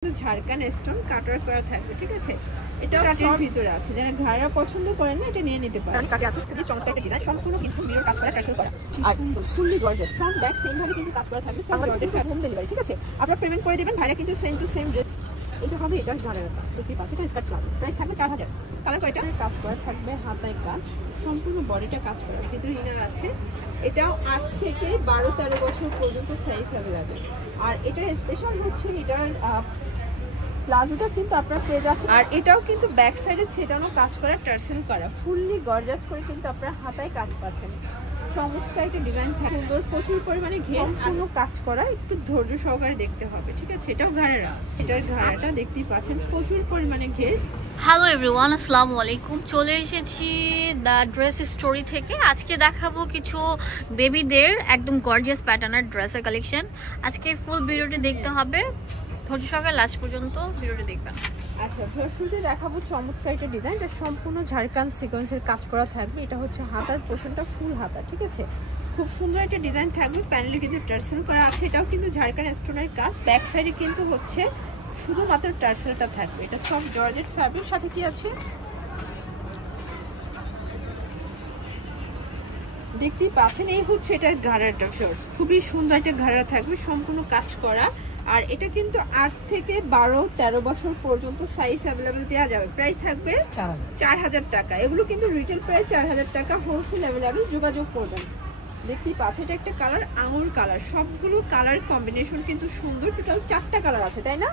ঝাড়খান stone cutwork করা থাকবে, ঠিক আছে। এটা কাটের ভিতরে আছে, যারা ঘাড়া পছন্দ করেন না এটা নিয়ে নিতে পারেন। কাটে আছে খুবই চমৎকার একটা ডিজাইন, সম্পূর্ণ কিন্তু মিরর কাজ করা, টার্সেল করা আর fully gorgeous. Front back same ভাবে কিন্তু কাজ করা থাকবে। সব অর্ডার ফ্যাব হোম ডেলিভারি, ঠিক আছে। আপনারা পেমেন্ট করে দিবেন, ভাইরা কিন্তু সেম টু সেম ড্রেস। এটা হবে এটা ঘাড়াটা দেখতে পাচ্ছেন, এটা স্কার্ট প্লাজো, প্রাইস থাকবে 4000। কালার কয়টা কাজ করা থাকবে, হাতায় কাজ, সম্পূর্ণ বডিটা কাজ করা, ভিতরে ইনার আছে। এটাও 8 থেকে 12-13 বছর পর্যন্ত সাইজ অ্যাভেলেবেল। আর এটার স্পেশাল হচ্ছে এটার প্লাজোটা কিন্তু আপনারা পেয়ে যাচ্ছেন। আর এটাও কিন্তু ব্যাক সাইডে ছেটানো কাজ করা, টার্সেল করা, ফুললি গর্জাস করে কিন্তু আপনারা হাতায় কাজ পাচ্ছেন। চমৎকার একটা ডিজাইন থাকে, সুন্দর, প্রচুর পরিমাণে ঘের, সম্পূর্ণ কাজ করা, একটু ধৈর্য সহকারে দেখতে হবে, ঠিক আছে। এটাও ঘাড়া, এটার ঘাড়াটা দেখতেই পাচ্ছেন, প্রচুর পরিমাণে ঘের। হ্যালো এভরিওয়ান, আসসালামু আলাইকুম। চলে এসেছি দ্য ড্রেস স্টোরি থেকে। আজকে দেখাবো কিছু বেবিদের একদম গর্জিয়াস প্যাটার্নের ড্রেসের কালেকশন। আজকে ফুল ভিডিওটি দেখতে হবে, ধৈর্য সহকারে লাস্ট পর্যন্ত ভিডিওটি দেখবেন। আচ্ছা, শুরুতে দেখাবো চমৎকার একটা ডিজাইন, এটা সম্পূর্ণ ঝাড়খান সিকোয়েন্সের কাজ করা থাকবে। এটা হচ্ছে হাতার পোর্শনটা ফুল হাতা, ঠিক আছে। খুব সুন্দর একটা ডিজাইন থাকবে, প্যানেলে কিন্তু টার্সেল করা আছে। এটাও কিন্তু ঝাড়খান স্টোনের কাজ, ব্যাক সাইডে কিন্তু হচ্ছে শুধুমাত্র টার্সেলটা থাকবে। এটা সফট জর্জেট ফ্যাব্রিক, সাথে কি আছে দেখতেই পাচ্ছেন। এই হচ্ছে এটার ঘাড়াটা, শর্টস খুবই সুন্দর একটা ঘাড়া থাকবে, সম্পূর্ণ কাজ করা। আর এটা কিন্তু 8 থেকে 12-13 বছর পর্যন্ত সাইজ অ্যাভেলেবেল দেওয়া যাবে। প্রাইস থাকবে 4000 টাকা। এগুলো কিন্তু রিটেল প্রাইস 4000 টাকা, হোলসেল অ্যাভেলেবেল, যোগাযোগ করবেন। দেখতেই পাচ্ছেন এটা একটা কালার, আঙুর কালার। সবগুলো কালার কম্বিনেশন কিন্তু সুন্দর, টোটাল 4টা কালার আছে, তাই না?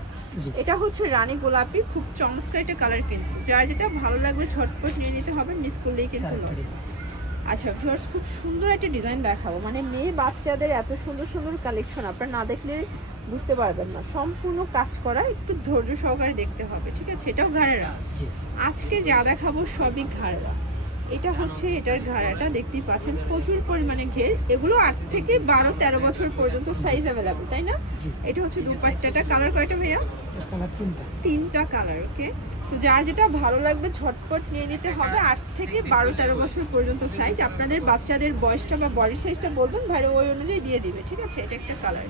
এটা হচ্ছে রানী গোলাপি, খুব চমৎকার একটা কালার। কিন্তু যার যেটা ভালো লাগবে ঝটপট নিয়ে নিতে হবে, মিস করলেই কিন্তু লস। আচ্ছা ভিউয়ার্স, খুব সুন্দর একটা ডিজাইন দেখাবো, মানে মেয়ে বাচ্চাদের এত সুন্দর সুন্দর কালেকশন আপনারা না দেখলে বুঝতে পারবেন না। সম্পূর্ণ কাজ করা, একটু ধৈর্য সহকারে দেখতে হবে, ঠিক আছে। এটাও ঘাড়া, আজকে যা দেখাবো সবই ঘাড়া। এটা হচ্ছে এটার ঘাড়াটা দেখতেই পাচ্ছেন, প্রচুর পরিমাণে ঘের। এগুলো 8 থেকে 12-13 বছর পর্যন্ত সাইজ অ্যাভেলেবেল, তাই না? এটা হচ্ছে দুপাট্টাটা। কালার কয়টা ভাইয়া? 3টা কালার, ওকে। তো যার যেটা ভালো লাগবে ঝটপট নিয়ে নিতে হবে। 8 থেকে 12-13 বছর পর্যন্ত সাইজ। আপনাদের বাচ্চাদের বয়সটা বা বডি সাইজটা বলবেন, ভাইরা ওই অনুযায়ী দিয়ে দিবে, ঠিক আছে। এটা একটা কালার,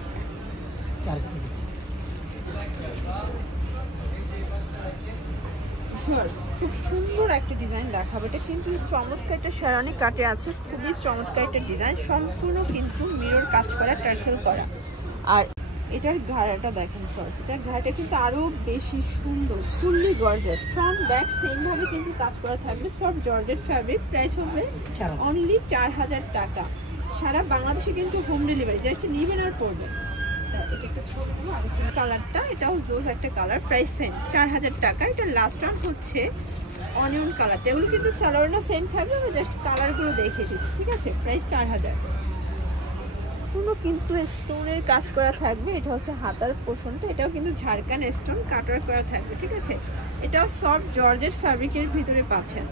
খুব সুন্দর একটা ডিজাইন দেখাবো। এটা কিন্তু চমৎকার একটা শেরওয়ানি কাটে আছে, খুবই চমৎকার একটা ডিজাইন, সম্পূর্ণ কিন্তু মিরর কাজ করা, টার্সেল করা। আর এটার ঘাড়াটা দেখেন ফ্রেন্ডস, এটার ঘাড়াটা কিন্তু আরো বেশি সুন্দর, fully gorgeous. Front back same ভাবে কিন্তু কাজ করা থাকবে, সব জর্জেট ফ্যাব্রিক। প্রাইস হবে অনলি 4000 টাকা। সারা বাংলাদেশে কিন্তু হোম ডেলিভারি, জাস্ট নিবেন আর পড়বেন। কালারটা এটাও জোস একটা কালার, প্রাইস সেম 4000 টাকা। এটা লাস্ট রাউন্ড হচ্ছে অনিয়ন কালারটা। এগুলো কিন্তু সালোয়ারটা সেম থাকবে, আমি জাস্ট কালারগুলো দেখিয়ে দিচ্ছি, ঠিক আছে। প্রাইস 4000। পুরো কিন্তু স্টোনের কাজ করা থাকবে। এটা হচ্ছে হাতার পোর্শনটা, এটাও কিন্তু ঝাড়খান স্টোন কাটওয়ার্ক করা থাকবে, ঠিক আছে। এটাও সফট জর্জেট ফ্যাব্রিকের ভিতরে পাচ্ছেন।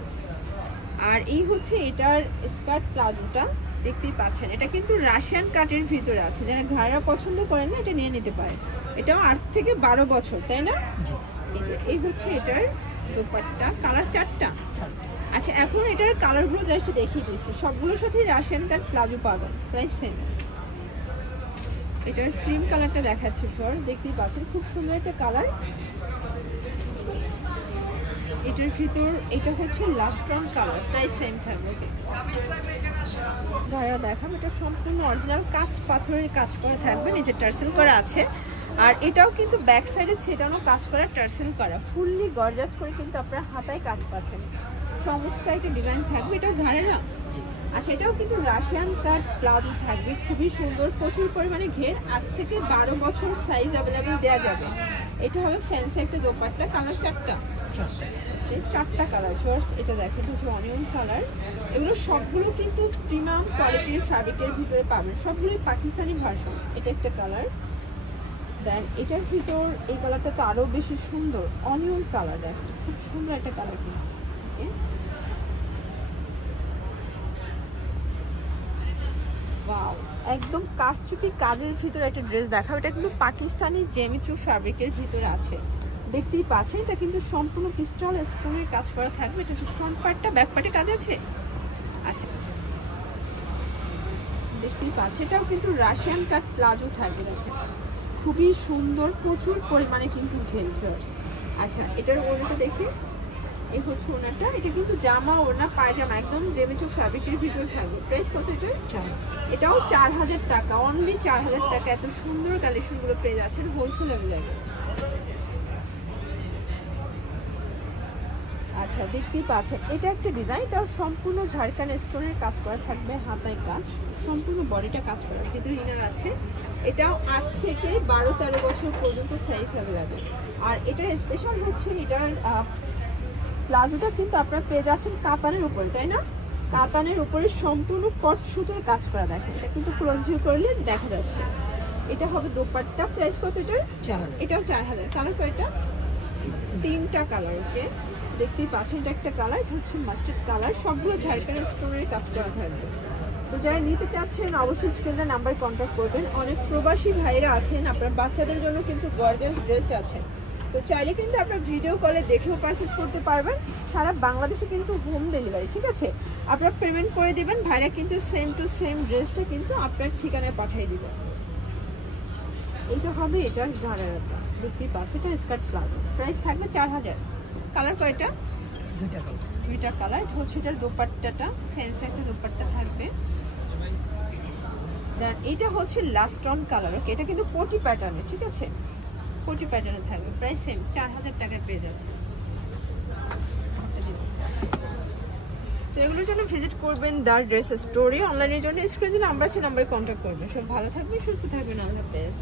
আর এই হচ্ছে এটার স্কার্ট প্লাজোটা, দেখতেই পাচ্ছেন। এটা কিন্তু রাশিয়ান কাটের ভিতরে আছে, যারা ঘাড়া পছন্দ করেন না এটা নিয়ে নিতে পারে। এটাও 8 থেকে 12 বছর, তাই না? এই হচ্ছে এটার দোপাট্টা। কালার 4টা। আচ্ছা, এখন এটার কালারগুলো জাস্ট দেখিয়ে দিচ্ছি। সবগুলোর সাথে রাশিয়ান কাট প্লাজো পাবেন, প্রাইস সেম। এটার ক্রিম কালারটা দেখাচ্ছি ফ্রেন্ডস, দেখতেই পাচ্ছেন, খুব সুন্দর একটা কালার। এটার ভিতর এটা হচ্ছে last round colour, price same থাকবে। গায়া দেখাবো, এটা সম্পূর্ণ অরিজিনাল কাঁচ পাথরের কাজ করা থাকবে, নিচে টার্সেল করা আছে। আর এটাও কিন্তু ব্যাক সাইডে ছেটানো কাজ করা, টার্সেল করা, ফুললি গর্জাস করে কিন্তু আপনারা হাতায় কাজ পাচ্ছেন। চমৎকার একটা ডিজাইন থাকবে। এটাও ঘাড়া। আচ্ছা, এটাও কিন্তু রাশিয়ান কাট প্লাজো থাকবে, খুবই সুন্দর, প্রচুর পরিমাণে ঘের। 8 থেকে 12 বছর সাইজ অ্যাভেলেবেল দেওয়া যাবে। এটা হবে ফ্যান্সি একটা দোপাট্টা। কালার 4টা কালার শর্টস। এটা দেখেন হচ্ছে অনিয়ন কালার। এগুলো সবগুলো কিন্তু প্রিমিয়াম কোয়ালিটির ফ্যাব্রিকের ভিতরে পাবেন, সবগুলোই পাকিস্তানি ভার্সন। এটা একটা কালার। দেন এটার ভিতর এই কালারটা তো আরো বেশি সুন্দর, অনিয়ন কালার। দেখেন খুব সুন্দর একটা কালার কিন্তু। ওয়াও, একদম কারচুপি কাজের ভিতরে একটা ড্রেস দেখাবো। এটা কিন্তু পাকিস্তানি জেমিচু ফ্যাব্রিকের ভিতরে আছে, দেখতেই পাচ্ছেন। এটা কিন্তু সম্পূর্ণ ক্রিস্টাল স্টোনের কাজ করা থাকবে। এটা ফ্রন্ট পার্টটা, ব্যাক পার্টে কাজ আছে। আচ্ছা, দেখতেই পাচ্ছেন, এটাও কিন্তু রাশিয়ান কাট প্লাজো থাকবে। দেখেন খুবই সুন্দর, প্রচুর পরিমাণে কিন্তু ঘের। আচ্ছা, এটার ওড়নাটা দেখি, এই হচ্ছে ওড়নাটা। এটা কিন্তু জামা ওড়না পায়জামা একদম জেমিচু ফ্যাব্রিকের ভিতরে থাকবে। প্রাইস কত এটা? এটাও 4000 টাকা, অনলি 4000 টাকা। এত সুন্দর কালেকশনগুলো পেয়ে যাচ্ছেন হোলসেল অ্যাভেলেবল। আচ্ছা, দেখতেই পাচ্ছেন এটা একটা ডিজাইন, এটা সম্পূর্ণ ঝাড়খান স্টোনের কাজ করা থাকবে, হাতায় কাজ, সম্পূর্ণ বডিটা কাজ করা, ভিতরে ইনার আছে। এটাও 8 থেকে 12-13 বছর পর্যন্ত সাইজ অ্যাভেলেবেল। আর এটার স্পেশাল হচ্ছে এটার প্লাজোটা কিন্তু আপনারা পেয়ে যাচ্ছেন কাতানের উপরে, তাই না? কাতানের উপরে সম্পূর্ণ কট সুতোর কাজ করা। দেখেন এটা কিন্তু ক্লোজ ভিউ করলে দেখা যাচ্ছে। এটা হবে দোপাট্টা। প্রাইস কত এটার? 4000। এটাও 4000। কালার কয়টা? 3টা কালার। ওকে, দেখতেই পাচ্ছেন এটা একটা কালার, এটা হচ্ছে মাস্টার্ড কালার। সবগুলো ঝাড়খান স্টোনের কাজ করা থাকবে। তো যারা নিতে চাচ্ছেন অবশ্যই স্ক্রিনে নাম্বার কন্ট্যাক্ট করবেন। অনেক প্রবাসী ভাইরা আছেন, আপনার বাচ্চাদের জন্য কিন্তু গর্জিয়াস ড্রেস আছে, তো চাইলে কিন্তু আপনার ভিডিও কলে দেখেও পারচেজ করতে পারবেন। সারা বাংলাদেশে কিন্তু হোম ডেলিভারি, ঠিক আছে? আপনারা পেমেন্ট করে দিবেন, ভাইরা কিন্তু সেম টু সেম ড্রেসটা কিন্তু আপনার ঠিকানায় পাঠিয়ে দিবেন। এইটা হবে এটার ঘাড়াটা, দেখতেই পাচ্ছেন এটা স্কার্ট প্লাজো। প্রাইস থাকবে 4000। কালার কয়টা? 2টা কালার। হচ্ছে এটার দোপাট্টাটা, ফ্যান্সি একটা দোপাট্টা থাকবে। দেন এটা হচ্ছে লাস্ট অন কালার। ওকে, এটা কিন্তু কোটি প্যাটার্নে, ঠিক আছে? কোটি প্যাটার্নে থাকবে। প্রাইস সেম 4000 টাকায় পেয়ে যাচ্ছে। তো এগুলোর জন্য ভিজিট করবেন দ্য ড্রেস স্টোরি। অনলাইনের জন্য স্ক্রিনে নাম্বার আছে, নাম্বারে কন্ট্যাক্ট করবেন। সব ভালো থাকবেন, সুস্থ থাকবেন। আল্লাহ হাফেজ।